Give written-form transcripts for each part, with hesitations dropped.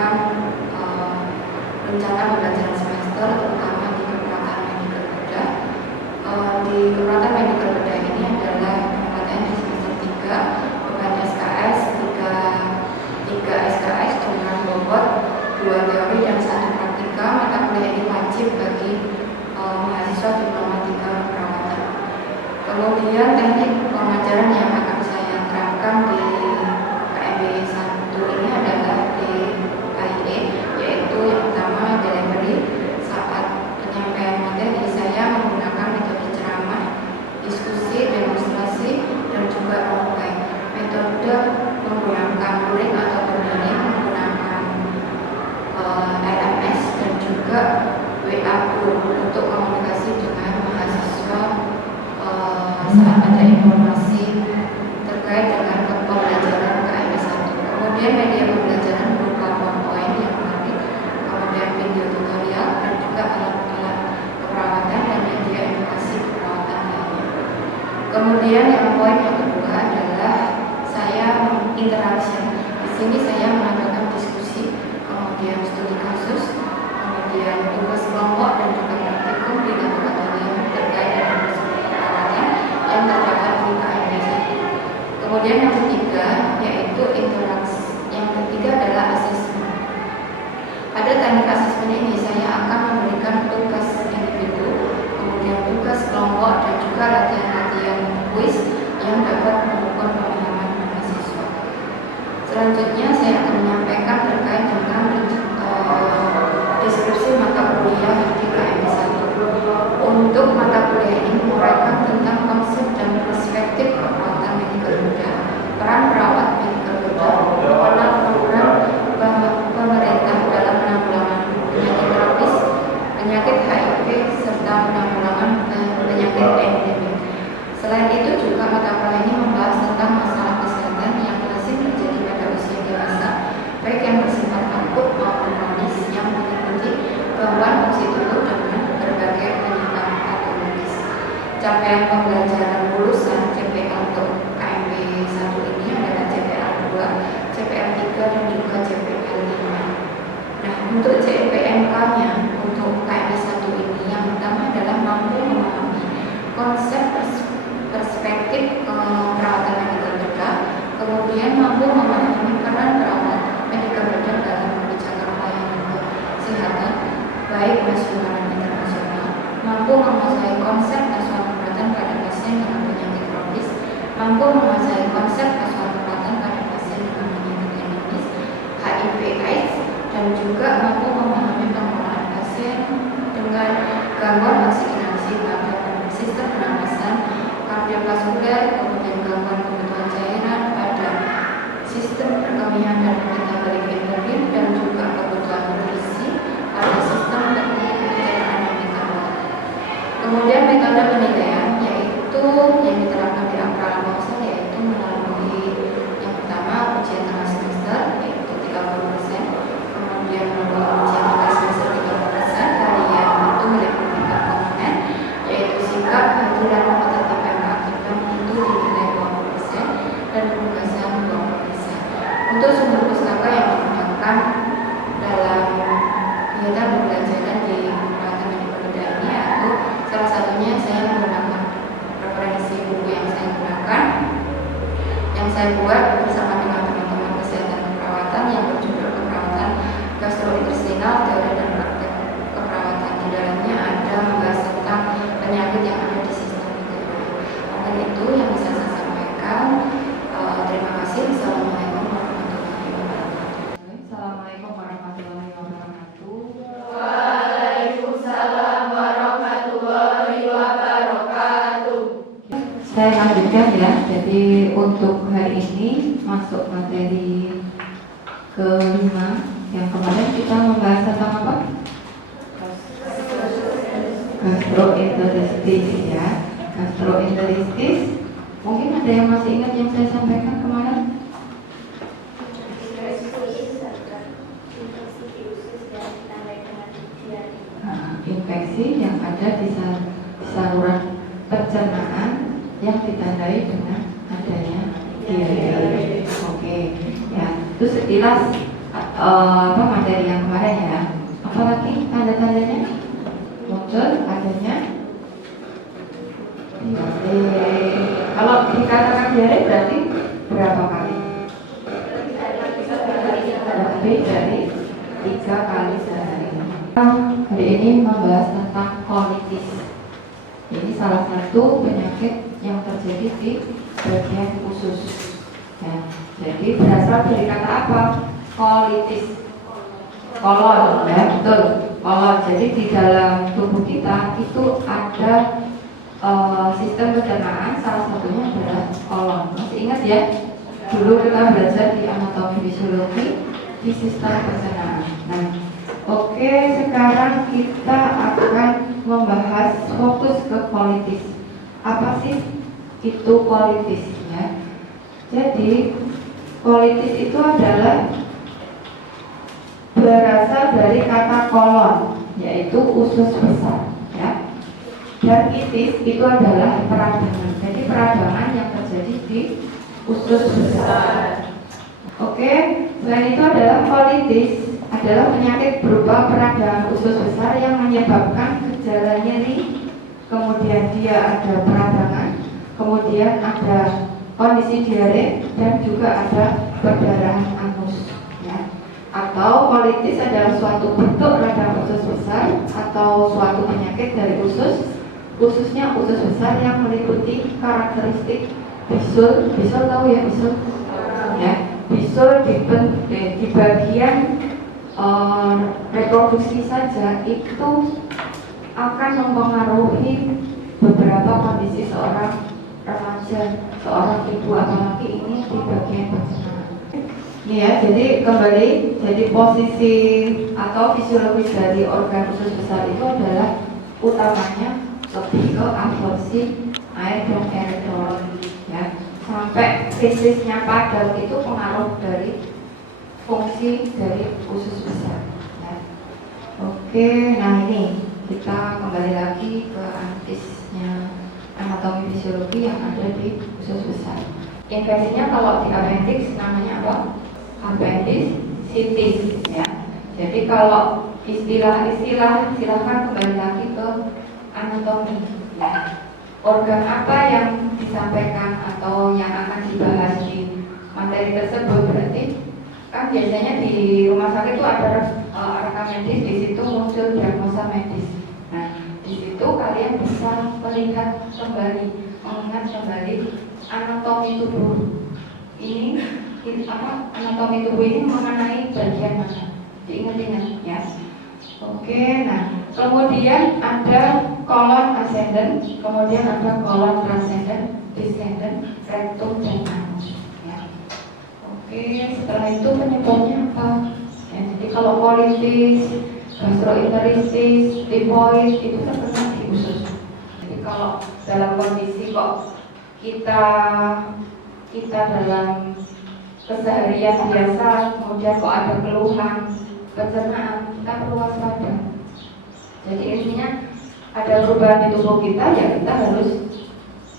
tentang rencana pembelajaran semester, terutama di keperawatan medikal bedah. Di keperawatan medikal bedah ini adalah penempatan di semester 3, beban SKS 3 SKS dengan bobot 2 teori dan 1 praktika. Mata kuliah ini wajib bagi mahasiswa diplomatika keperawatan. Kemudian teknik pengajaran yang akan saya terapkan di KMB 1 ini adalah di KIE, yaitu yang pertama delivery. Saat penyampaian materi saya menggunakan metode ceramah, diskusi, demonstrasi, dan juga role-play. Metode menggunakan luring atau berbaring, menggunakan LMS dan juga WA group untuk komunikasi dengan mahasiswa saat ada informasi terkait dengan pembelajaran KMB 1. Kemudian media pembelajaran berupa PowerPoint yang menarik, kemudian video tutorial dan juga alat-alat keperawatan dan media edukasi keperawatan lainnya. Kemudian yang poin yang kedua adalah saya interaction. Di sini saya melakukan diskusi, kemudian studi kasus, kemudian tugas kelompok dan juga praktikum di laboratorium terkait dengan keperawatan yang terdapat di KMB 1. Kemudian yang ketiga yaitu interaksi. Yang ketiga adalah asesmen. Pada teknik asesmen ini saya akan memberikan tugas individu, kemudian tugas kelompok dan juga latihan-latihan kuis yang dapat mengukur pemahaman mahasiswa. Selanjutnya saya akan menyampaikan terkait dengan deskripsi mata kuliah di KMB 1. Untuk mata kuliah ini menguraikan tentang konsep dan perspektif keperawatan medikal bedah, peran perawat medikal bedah, mengenal program pemerintah dalam penanggulangan penyakit tropis, penyakit HIV, serta penanggulangan penyakit endemik. Selain itu juga mata kuliah ini membahas tentang masalah kesehatan yang lazim terjadi pada usia dewasa, baik yang bersifat akut maupun kronis, yang meliputi gangguan fungsi tubuh dengan berbagai penyebab patologis. Capaian pembelajaran lulusan CPL untuk KMB 1 ini adalah CPL 2, CPL 3 dan juga CPL 5. Nah, untuk CPMK-nya untuk KMB 1 ini yang pertama adalah mampu memahami konsep perspektif perawatan medikal bedah, kemudian mampu memahami peran perawat medikal bedah dalam kebijakan pelayanan kesehatan baik nasional dan internasional, mampu menguasai konsep asuhan perawatan pada pasien dengan penyakit tropis, mampu menguasai konsep asuhan perawatan pada pasien dengan penyakit endemis, HIV/AIDS, dan juga mampu memahami pengelolaan pasien dengan gangguan oksigenasi pada sistem pernapasan, kardiovaskuler, kemudian gangguan kebutuhan cairan pada sistem perkemihan dan metabolik endokrin, dan juga kebutuhan nutrisi pada sistem pencernaan dan metabolik. Kemudian metode penilaian yaitu yang diterapkan di Ampera Mausa, yaitu melalui yang pertama ujian tengah semester yaitu 30%, kemudian melalui ujian akhir semester 30%, harian itu meliputi 4 komponen yaitu sikap, hadiran, kompetisi PMK itu dinilai 20% dan penugasan 20%. Untuk sumber pustaka yang digunakan dalam kegiatan pembelajaran di perawatan medikal bedah ini yaitu salah satunya saya menggunakan referensi buku yang saya buat bersama dengan teman-teman kesehatan keperawatan yang berjudul Keperawatan Gastrointestinal, Teori dan Praktek Keperawatan. Di dalamnya ada membahas tentang penyakit yang ada di sistem pencernaan. Mungkin itu yang bisa saya sampaikan. Terima kasih. Assalamualaikum warahmatullahi wabarakatuh. Assalamualaikum warahmatullahi wabarakatuh. Waalaikumsalam warahmatullahi wabarakatuh. Saya lanjutkan ya. Jadi untuk hari ini masuk materi ke-5. Yang kemarin kita membahas tentang apa? Gastroenteritis ya. Gastroenteritis. Mungkin ada yang masih ingat yang saya sampaikan kemarin? Infeksi yang ada di saluran pencernaan yang ditandai dengan adanya diare. Oke, ya itu sekilas materi yang kemarin ya. Apalagi tanda-tandanya muncul adanya diare. Kalau dikatakan diare berarti berapa kali? Lebih dari 3 kali sehari. Hari ini membahas tentang kolitis. Ini salah satu penyakit yang terjadi di bagian usus. Ya, jadi berasal dari kata apa? Kolitis. Kolon, ya betul. Kolon. Jadi di dalam tubuh kita itu ada sistem pencernaan, salah satunya adalah kolon. Masih ingat ya? Dulu kita belajar di anatomi fisiologi di sistem pencernaan. Nah, oke, sekarang kita akan membahas fokus ke kolitis. Apa sih itu kolitis ya? Jadi kolitis itu adalah berasal dari kata kolon, yaitu usus besar ya. Dan itis itu adalah peradangan. Jadi peradangan yang terjadi di usus besar. Oke, selain itu adalah kolitis adalah penyakit berupa peradangan usus besar yang menyebabkan gejala nyeri, kemudian dia ada peradangan, kemudian ada kondisi diare, dan juga ada perdarahan anus ya. Atau kolitis adalah suatu bentuk radang usus besar atau suatu penyakit dari usus, khususnya usus besar yang meliputi karakteristik bisul. Bisul tahu ya, bisul ya. Bisul di bagian reproduksi saja itu akan mempengaruhi beberapa kondisi seorang remaja, seorang ibu, apalagi ini di bagian pencernaan. Ini ya, jadi kembali, jadi posisi atau fisiologis dari organ usus besar itu adalah utamanya lebih ke absorpsi air dan erythroid ya. Sampai fisiknya padal itu pengaruh dari fungsi dari usus besar ya. Oke, nah ini kita kembali lagi ke antisnya anatomi fisiologi yang ada di usus besar. Infeksinya kalau di appendix namanya apa? Appendicitis ya. Jadi kalau istilah-istilah silahkan kembali lagi ke anatomi ya. Organ apa yang disampaikan atau yang akan dibahas di materi tersebut, berarti kan biasanya di rumah sakit itu ada rekam medis, di situ muncul diagnosa medis. Nah, di situ kalian bisa melihat kembali, mengingat kembali anatomi tubuh ini apa, anatomi tubuh ini mengenai bagian mana, diingat-ingat ya. Oke, nah kemudian ada kolon ascendant, kemudian ada kolon transcendent, descendant, rectum, dan anus ya. Oke, setelah itu penyebabnya apa? Ya, jadi kalau kolitis, gastroenteritis, tifoid itu terkena di usus. Jadi kalau dalam kondisi kok kita dalam keseharian biasa, kemudian kok ada keluhan pencernaan, kita perlu waspada. Jadi intinya ada perubahan di tubuh kita, ya kita harus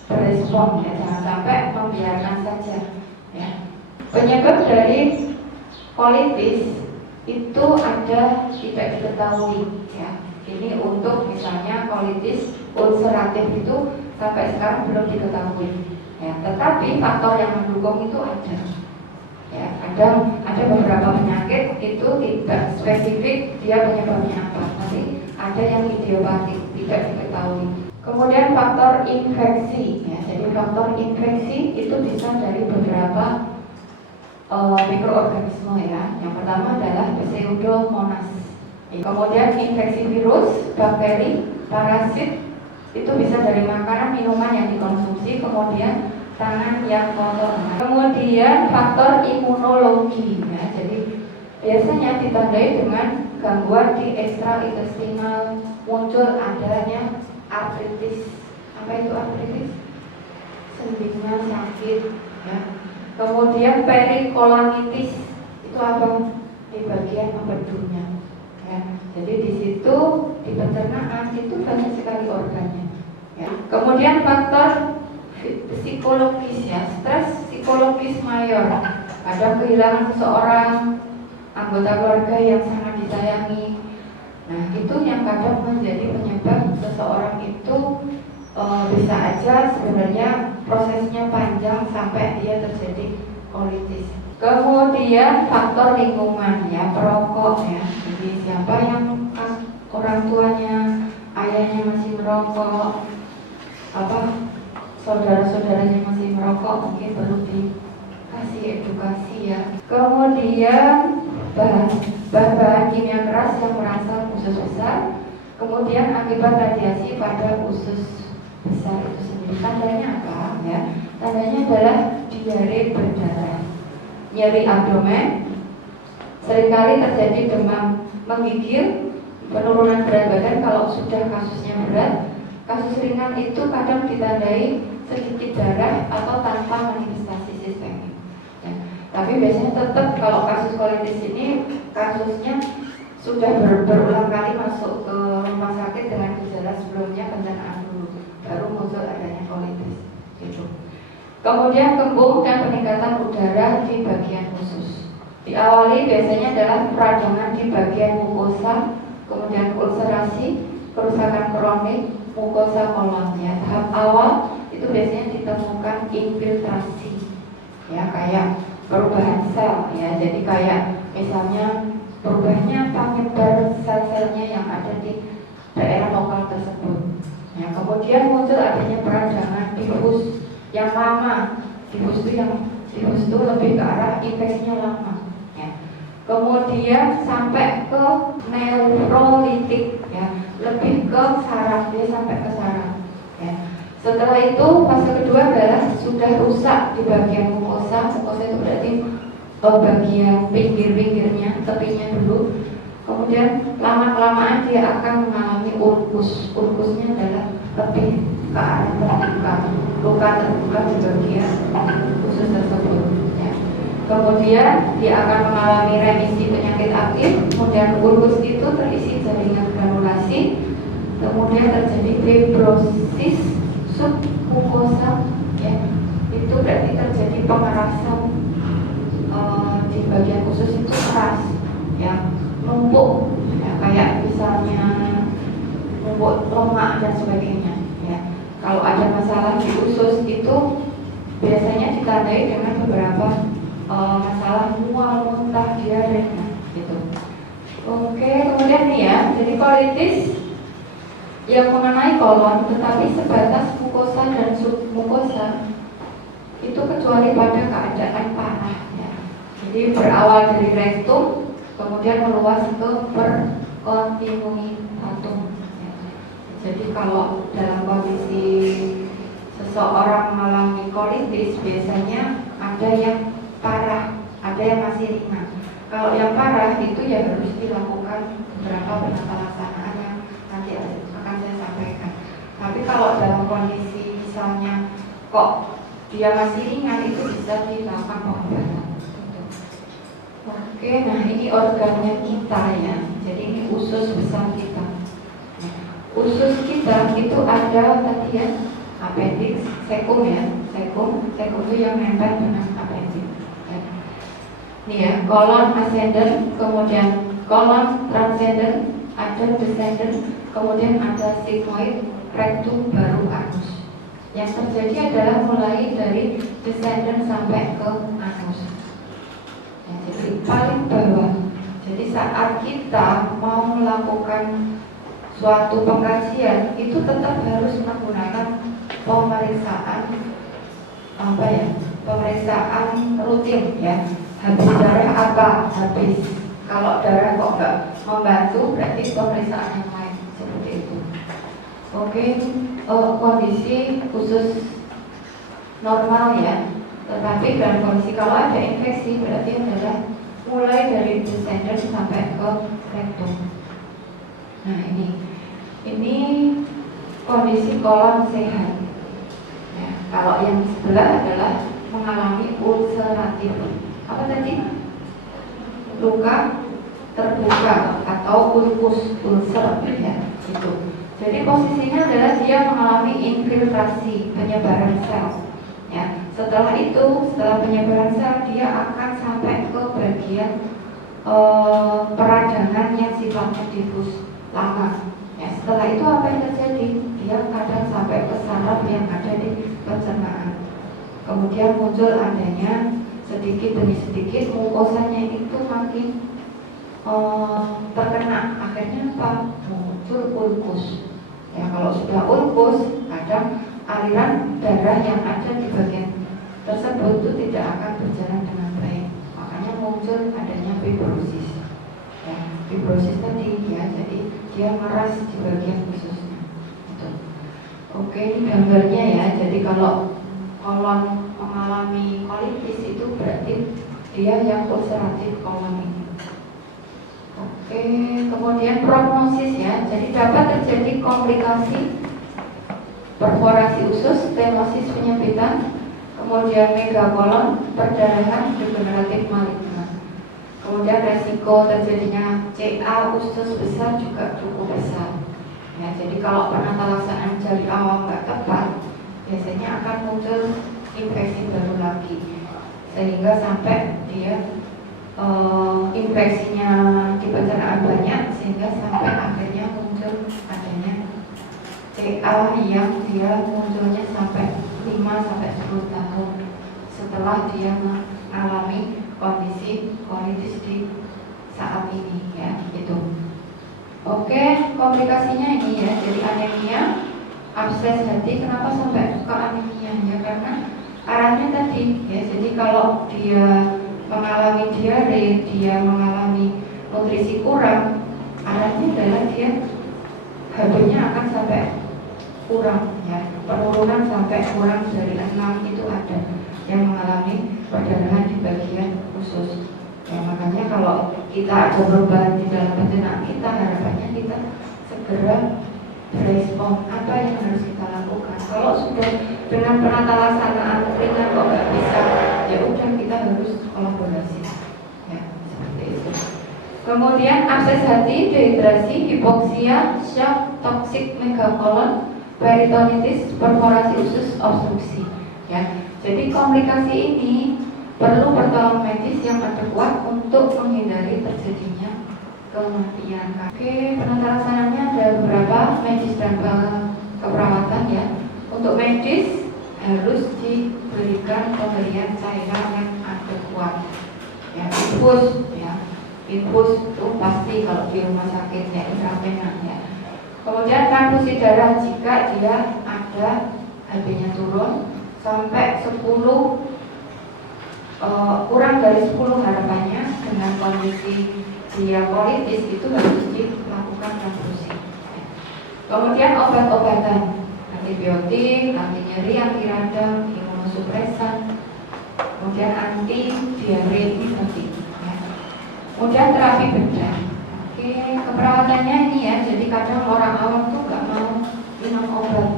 berespon ya, jangan sampai membiarkan saja ya. Penyebab dari kolitis itu ada tidak diketahui ya. Ini untuk misalnya kolitis ulceratif itu sampai sekarang belum diketahui ya. Tetapi faktor yang mendukung itu ada ya. Ada beberapa penyakit itu tidak spesifik dia penyebabnya apa, tapi ada yang idiopatik tidak diketahui. Kemudian faktor infeksi ya. Jadi faktor infeksi itu bisa dari beberapa mikroorganisme ya. Yang pertama adalah Pseudomonas. Kemudian infeksi virus, bakteri, parasit itu bisa dari makanan, minuman yang dikonsumsi, kemudian tangan yang kotor. Kemudian faktor imunologi ya. Jadi biasanya ditandai dengan gangguan di ekstraintestinal, muncul adanya artritis. Apa itu artritis? Sendinya sakit ya. Kemudian perikolonitis itu apa? Di bagian empedunya ya. Jadi di situ di pencernaan itu banyak sekali organnya ya. Kemudian faktor psikologis ya, stres psikologis mayor, ada kehilangan seseorang anggota keluarga yang sangat disayangi. Nah, itu yang kadang menjadi penyebab seseorang itu bisa aja sebenarnya prosesnya panjang sampai dia terjadi kolitis. Kemudian faktor lingkungan ya, perokok ya. Jadi siapa yang orang tuanya, ayahnya masih merokok, saudara-saudaranya masih merokok, mungkin perlu dikasih edukasi ya. Kemudian bahan-bahan kimia keras yang merangsang usus besar, kemudian akibat radiasi pada usus besar itu sendiri. Tandanya apa ya? Tandanya adalah diare berdarah, nyeri abdomen, seringkali terjadi demam menggigil, penurunan berat badan kalau sudah kasusnya berat. Kasus ringan itu kadang ditandai sedikit darah atau tanpa manifestasi sistemik ya. Tapi biasanya tetap kalau kasus kolitis ini kasusnya sudah berulang kali masuk ke rumah sakit dengan gejala sebelumnya pencernaan dulu, baru muncul adanya kolitis gitu. Kemudian kembung dan peningkatan udara di bagian usus. Diawali biasanya adalah peradangan di bagian mukosa, kemudian ulcerasi, kerusakan kronik mukosa kolon ya. Tahap awal itu biasanya ditemukan infiltrasi ya, kayak perubahan sel ya. Jadi kayak misalnya perubahannya penyebar sel-selnya yang ada di daerah lokal tersebut ya. Kemudian muncul adanya peradangan difus yang lama. Difus itu lebih ke arah infeksinya lama ya. Kemudian sampai ke neurolitik ya, lebih ke saraf, dia sampai ke saraf ya. Setelah itu fase kedua adalah sudah rusak di bagian mukosa. Mukosa itu berarti bagian pinggir-pinggirnya, tepinya dulu. Kemudian lama-kelamaan dia akan mengalami ulkus. Ulkusnya adalah lebih ke arah terbuka, luka terbuka di bagian usus tersebut ya. Kemudian dia akan mengalami remisi penyakit aktif. Kemudian ulkus itu terisi jaringan granulasi. Kemudian terjadi fibrosis submukosa ya. Itu berarti terjadi pengerasan di bagian usus itu keras ya, numpuk ya, kayak misalnya numpuk lemak dan sebagainya ya. Kalau ada masalah di usus itu biasanya ditandai dengan beberapa masalah mual, muntah, diare gitu. Oke, kemudian nih ya, jadi kolitis yang mengenai kolon tetapi sebatas mukosa dan submukosa itu kecuali pada keadaan parah ya. Jadi berawal dari rektum kemudian meluas ke percontinuitatum ya. Jadi kalau dalam kondisi seseorang mengalami kolitis biasanya ada yang parah, ada yang masih ringan. Kalau yang parah itu ya harus dilakukan beberapa penata laksanaan yang nanti akan saya sampaikan. Tapi kalau dalam kondisi misalnya kok dia masih ringan itu bisa dilakukan pengobatan. Oke, nah ini organnya kita ya. Jadi ini usus besar kita. Usus kita itu ada tadi ya, appendix, sekum ya, sekum itu yang nempel dengan appendix. Nih ya, kolon ascendent, kemudian kolon transcendent, ada descendant, kemudian ada sigmoid, rectum, baru anus. Yang terjadi adalah mulai dari descendant sampai ke anus. Ya, jadi paling bawah. Jadi saat kita mau melakukan suatu pengkajian itu tetap harus menggunakan pemeriksaan pemeriksaan rutin ya. Habis darah apa? Habis. Kalau darah kok nggak membantu, berarti pemeriksaan yang lain seperti itu. Oke, kondisi usus normal ya. Tetapi dalam kondisi kalau ada infeksi berarti adalah mulai dari descendant sampai ke rectum. Nah ini kondisi kolon sehat. Ya, kalau yang sebelah adalah mengalami ulceratif. Apa tadi? Luka terbuka atau ulkus, ulcer ya, itu. Jadi posisinya adalah dia mengalami infiltrasi, penyebaran sel. Ya, setelah penyebaran sel dia akan sampai ke bagian peradangan yang sifatnya difus lama. Ya, setelah itu apa yang terjadi? Dia kadang sampai ke saraf yang ada di pencernaan. Kemudian muncul adanya sedikit demi sedikit mukosanya itu makin terkena. Akhirnya apa? Muncul ulkus. Ya, kalau sudah ulkus, kadang aliran darah yang ada di bagian tersebut itu tidak akan berjalan dengan baik. Makanya muncul adanya fibrosis. Ya, fibrosis tadi ya, jadi dia meras di bagian khususnya. Gitu. Oke, ini gambarnya ya. Jadi kalau kolon mengalami kolitis itu berarti dia yang ulceratif kolon ini. Oke, kemudian prognosis ya. Jadi dapat terjadi komplikasi perforasi usus, stenosis penyempitan, kemudian megakolon, perdarahan degeneratif maligna. Kemudian resiko terjadinya CA usus besar juga cukup besar. Ya, jadi kalau penata laksanaan jari awam nggak tepat, biasanya akan muncul infeksi baru lagi, sehingga sampai dia infeksinya di pencernaan banyak, sehingga sampai akhirnya muncul adanya CA yang dia munculnya sampai 5 sampai 10 tahun setelah dia mengalami kondisi kolitis di saat ini ya, gitu. Oke, komplikasinya ini ya, jadi anemia, abses hati. Kenapa sampai ke anemia ya? Karena arahnya tadi ya, jadi kalau dia mengalami diare, dia mengalami nutrisi kurang, arahnya adalah dia HB-nya akan sampai kurang ya, penurunan sampai kurang dari 6 itu ada yang mengalami perdarahan di bagian usus. Ya, makanya kalau kita ada perubahan di dalam pencernaan kita, harapannya kita segera berespon. Apa yang harus kita lakukan? Kalau sudah dengan penata laksanaan ringan kok nggak bisa, ya udah kita harus kolaborasi. Ya, seperti itu. Kemudian abses hati, dehidrasi, hipoksia, shock, toksik megakolon, peritonitis, perforasi usus, obstruksi. Ya, jadi komplikasi ini perlu pertolongan medis yang adekuat untuk menghindari terjadinya kematian. Oke, penata laksanaannya ada beberapa medis dan keperawatan ya. Untuk medis harus diberikan pemberian cairan yang adekuat. Ya, infus ya. Infus itu pasti kalau di rumah sakit ya, intravena ya. Kemudian transfusi darah jika dia ada HB-nya turun sampai 10 kurang dari 10 harapannya dengan kondisi dia kolitis itu harus dilakukan transfusi. Kemudian obat-obatan antibiotik, anti nyeri, anti radang, imunosupresan, kemudian anti diare ini tadi. Ya. Kemudian terapi bedah. Oke, keperawatannya ini ya. Jadi kadang orang awam tuh nggak mau minum obat.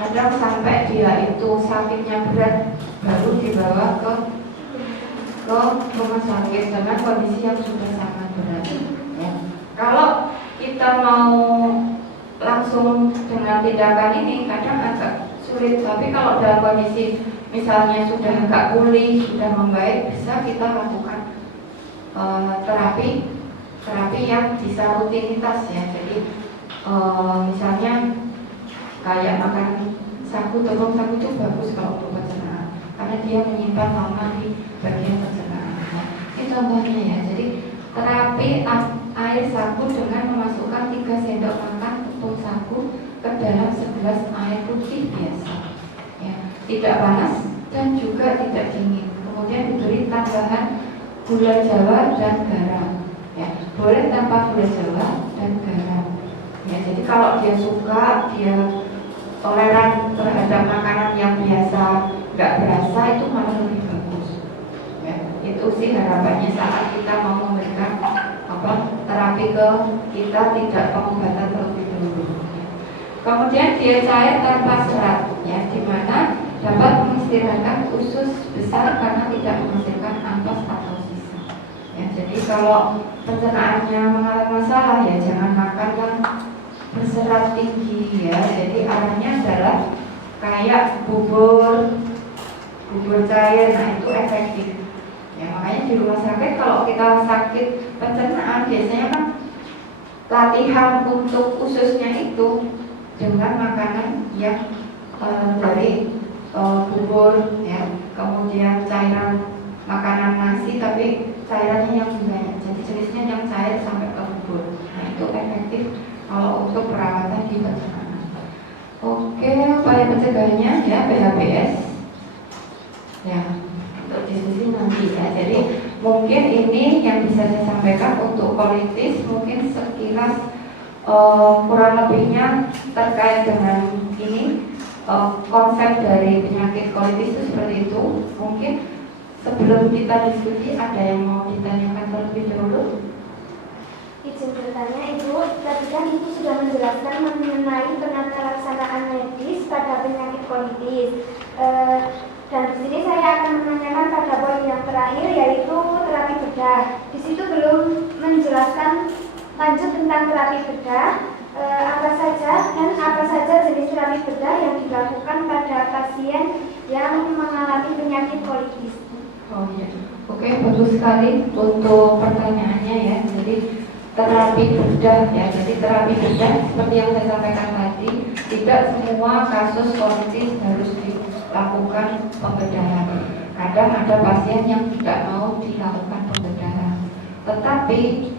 Kadang sampai dia itu sakitnya berat baru dibawa ke rumah sakit dengan kondisi yang sudah sangat berat. Ya. Kalau kita mau langsung dengan tindakan ini kadang agak sulit. Tapi kalau dalam kondisi misalnya sudah agak pulih, sudah membaik, bisa kita lakukan terapi yang bisa rutinitas ya. Jadi misalnya kayak makan sagu, tepung sagu itu bagus kalau untuk pencernaan karena dia menyimpan lama di bagian pencernaan. Nah, ini contohnya ya. Jadi terapi air sagu dengan memasukkan 3 sendok makan tepung sagu ke dalam segelas air putih biasa. Ya, tidak panas dan juga tidak dingin. Kemudian diberi tambahan gula Jawa dan garam. Ya, boleh tanpa gula Jawa dan garam. Ya, jadi kalau dia suka, dia toleran terhadap makanan yang biasa nggak berasa, itu malah lebih bagus. Ya, itu sih harapannya saat kita mau memberikan terapi ke kita, tidak pengobatan terlebih dahulu. Ya. Kemudian dia cair tanpa serat, ya, di mana dapat mengistirahatkan usus besar karena tidak menghasilkan ampas atau sisa. Ya, jadi kalau pencernaannya mengalami masalah ya jangan makan yang berserat tinggi ya. Jadi arahnya adalah kayak bubur cair, nah itu efektif. Ya, makanya di rumah sakit kalau kita sakit pencernaan biasanya kan latihan untuk ususnya itu dengan makanan yang dari bubur, ya, kemudian cairan makanan nasi tapi cairannya yang banyak, jadi jenisnya yang cair sampai ke bubur. Nah itu efektif kalau untuk perawatan di pencernaan. Oke, upaya pencegahannya ya PHBS. Ya, untuk diskusi nanti ya. Jadi mungkin ini yang bisa saya sampaikan untuk kolitis, mungkin sekilas kurang lebihnya terkait dengan ini konsep dari penyakit kolitis itu seperti itu. Mungkin sebelum kita diskusi ada yang mau ditanyakan terlebih dahulu? Izin bertanya Ibu, tadi kan Ibu sudah menjelaskan mengenai penata laksanaan medis pada penyakit kolitis. Dan di sini saya akan menanyakan pada poin yang terakhir yaitu terapi bedah. Di situ belum menjelaskan lanjut tentang terapi bedah, apa saja dan apa saja jenis terapi bedah yang dilakukan pada pasien yang mengalami penyakit kolitis. Oh iya, oke, bagus sekali untuk pertanyaannya ya. Jadi terapi bedah ya, jadi terapi bedah seperti yang saya sampaikan tadi, tidak semua kasus kolitis harus dilakukan pembedahan. Kadang ada pasien yang tidak mau dilakukan pembedahan, tetapi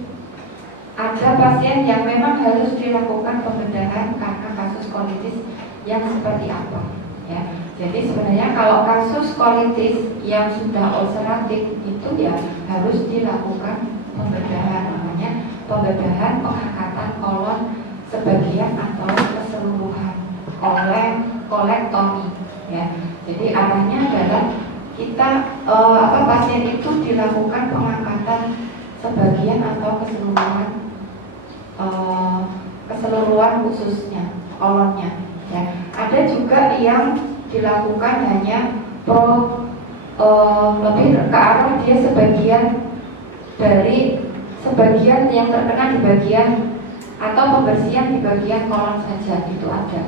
ada pasien yang memang harus dilakukan pembedahan karena kasus kolitis yang seperti apa ya. Jadi sebenarnya kalau kasus kolitis yang sudah ulceratif itu ya harus dilakukan pembedahan, namanya pembedahan pengangkatan kolon sebagian atau keseluruhan, kolektomi ya. Jadi arahnya adalah kita pasien itu dilakukan pengangkatan sebagian atau keseluruhan ususnya, kolonnya ya. Ada juga yang dilakukan hanya lebih ke arah dia sebagian yang terkena di bagian atau pembersihan di bagian kolon saja, itu ada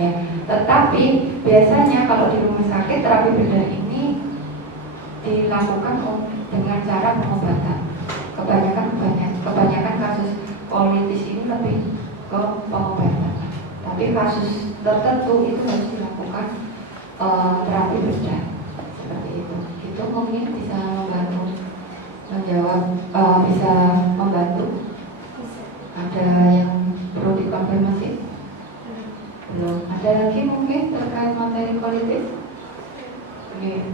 ya. Tetapi biasanya kalau di rumah sakit terapi bedah ini dilakukan dengan cara pengobatan. Kebanyakan kasus kolitis ini lebih ke pengobatan. Tapi kasus tertentu itu harus dilakukan terapi bedah seperti itu. Itu mungkin bisa menjawab, bisa membantu. Ada yang perlu dikonfirmasi? Belum. Ada lagi mungkin terkait materi kolitis? Oke.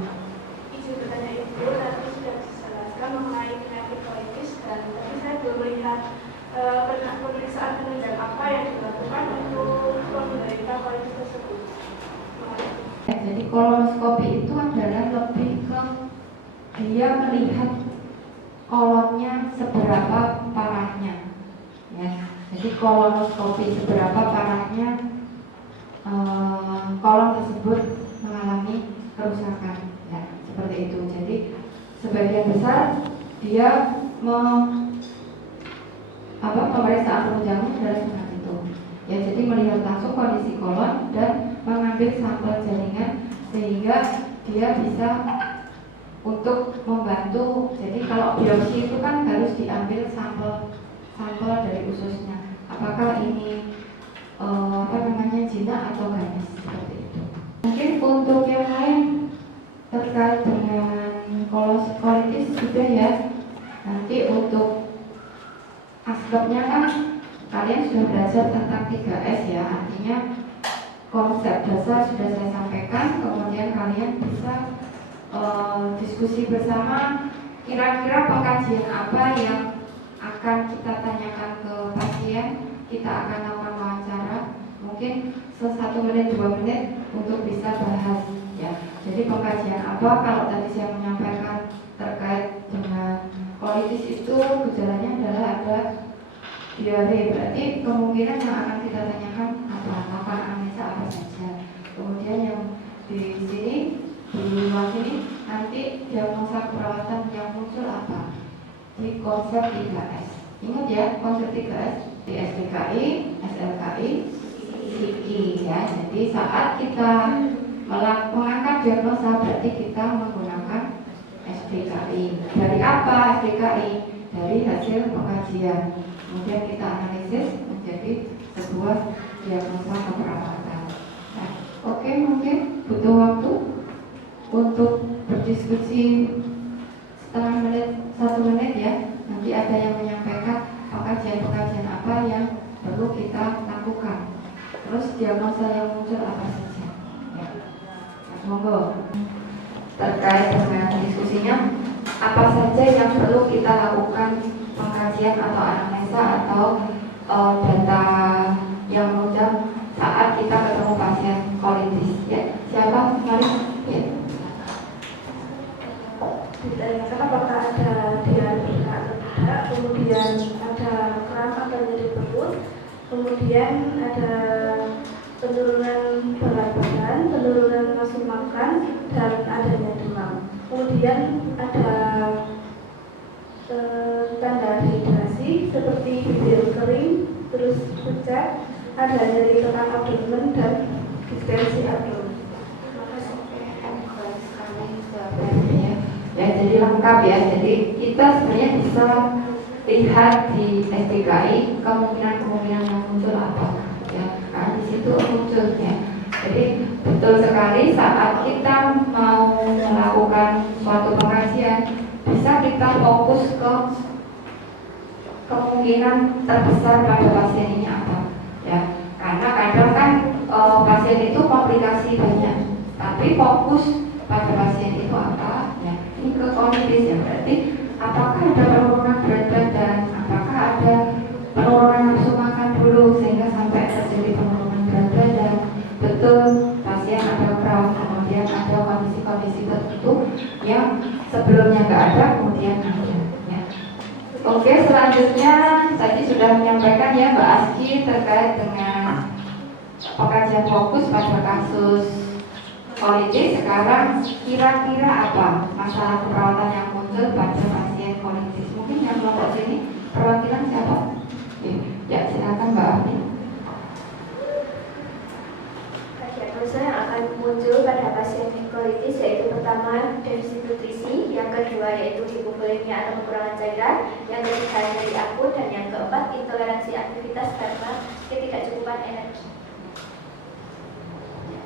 Izin bertanya Ibu, tadi sudah dijelaskan mengenai penyakit kolitis dan tadi saya belum melihat pemeriksaan penunjang apa yang dilakukan untuk penderita kolitis tersebut. Jadi kolonoskopi itu adalah lebih ke dia melihat kolonnya seberapa parahnya ya. Jadi kolonoskopi seberapa parahnya kolon tersebut mengalami kerusakan ya, seperti itu. Jadi sebagian besar dia pemeriksaan penunjangnya adalah seperti itu ya. Jadi melihat langsung kondisi kolon dan mengambil sampel jaringan sehingga dia bisa untuk membantu. Jadi kalau biopsi itu kan harus diambil sampel dari ususnya, apakah ini jinak atau ganas, seperti itu. Mungkin untuk yang lain terkait dengan kolitis sudah ya. Nanti untuk asbabnya kan kalian sudah belajar tentang 3S ya, artinya konsep dasar sudah saya sampaikan, kemudian kalian bisa diskusi bersama kira-kira pengkajian apa yang akan kita tanyakan ke pasien. Kita akan lakukan wawancara, mungkin 1 menit 2 menit untuk bisa bahas ya. Jadi pengkajian apa, kalau tadi saya menyampaikan terkait dengan kolitis itu gejalanya adalah ada diare, berarti kemungkinan yang akan kita tanyakan apa, lakukan anamnesa apa saja. Kemudian yang di sini, di luar sini nanti diagnosa keperawatan yang muncul apa di konsep 3S. Ingat ya konsep 3S, di SDKI, SLKI, SIKI ya. Jadi saat kita mengangkat diagnosa berarti kita menggunakan SDKI Dari apa SDKI? Dari hasil pengkajian. Kemudian kita analisis menjadi sebuah diagnosa keperawatan. Nah, oke, mungkin butuh waktu untuk berdiskusi setengah menit, 1 menit ya. Nanti ada yang menyampaikan pengkajian-pengkajian apa yang perlu kita lakukan. Terus diagnosa yang muncul apa saja. Ya. Monggo. Terkait dengan diskusinya, apa saja yang perlu kita lakukan pengkajian atau analisa atau data yang muncul saat kita ketemu pasien kolitis. Ya, siapa? Mari. Ya. Ditanyakan apakah ada diare atau tidak, kemudian ada kram atau nyeri perut, kemudian ada penurunan berat badan, penurunan nafsu makan, dan adanya demam. Kemudian ada tanda dehidrasi seperti bibir kering, terus pucat, ada nyeri tekan abdomen dan distensi abdomen. Ya, jadi lengkap ya. Jadi kita sebenarnya bisa lihat di SDKI kemungkinan-kemungkinan yang muncul apa. Ya, karena di situ muncul ya. Jadi betul sekali saat kita mau melakukan suatu pengajian, bisa kita fokus ke kemungkinan terbesar pada pasien ini apa. Ya, karena kadang kan pasien itu komplikasi banyak, tapi fokus pada pasien itu apa? Ya, ini ke kolitis ya, berarti apakah ada penurunan berat badan, apakah ada penurunan nafsu makan dulu sehingga sampai terjadi penurunan berat badan. Betul, pasien ada kram, kemudian ada kondisi-kondisi tertentu yang sebelumnya nggak ada, kemudian ada. Ya. Oke, selanjutnya tadi sudah menyampaikan ya Mbak Aski terkait dengan pengkajian fokus pada kasus kolitis. Sekarang kira-kira apa masalah keperawatan yang muncul pada pasien kolitis? Mungkin yang kelompok sini perwakilan siapa? Ya, silakan Mbak Aski. Diagnosa yang akan muncul pada pasien kolitis yaitu pertama defisit nutrisi, yang kedua yaitu hipovolemia atau kekurangan cairan, yang ketiga nyeri akut, dan yang keempat intoleransi aktivitas karena ketidakcukupan energi.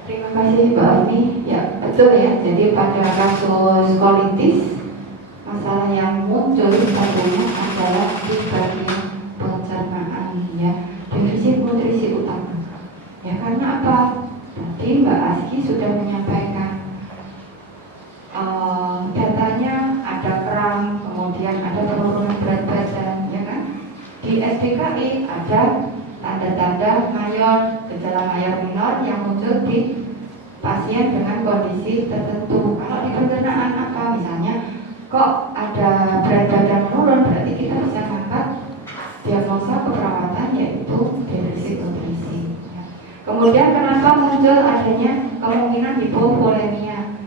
Terima kasih Mbak Ani. Ya, betul ya. Jadi pada kasus kolitis, masalah yang muncul biasanya adalah di bagian pencernaan ya, defisit nutrisi utama. Ya, karena apa? Tadi Mbak Aski sudah menyampaikan datanya ada kram, kemudian ada penurunan berat badan, ya kan? Di SDKI ada tanda-tanda mayor, gejala mayor minor yang muncul di pasien dengan kondisi tertentu. Kalau di pencernaan apa? Misalnya, kok ada berat badan menurun, berarti kita bisa angkat diagnosa keperawatan yaitu defisit nutrisi. Kemudian kenapa muncul adanya kemungkinan hipovolemia?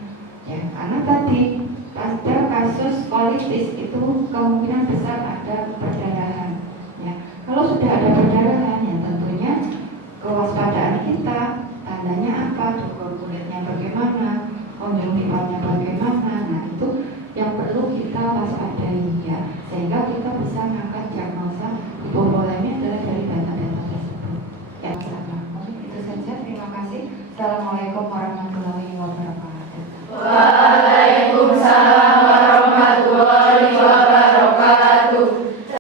Ya, karena tadi pada kasus kolitis itu kemungkinan besar ada perdarahan. Ya, kalau sudah ada perdarahan, ya tentunya kewaspadaan kita tandanya apa? Cukur kulitnya bagaimana? Konjungtivalnya bagaimana? Nah, itu yang perlu kita waspadai ya, sehingga kita bisa mengangkat diagnosa hipovolemia adalah dari data-data tersebut. Ya, itu saja. Terima kasih. Assalamualaikum warahmatullahi wabarakatuh.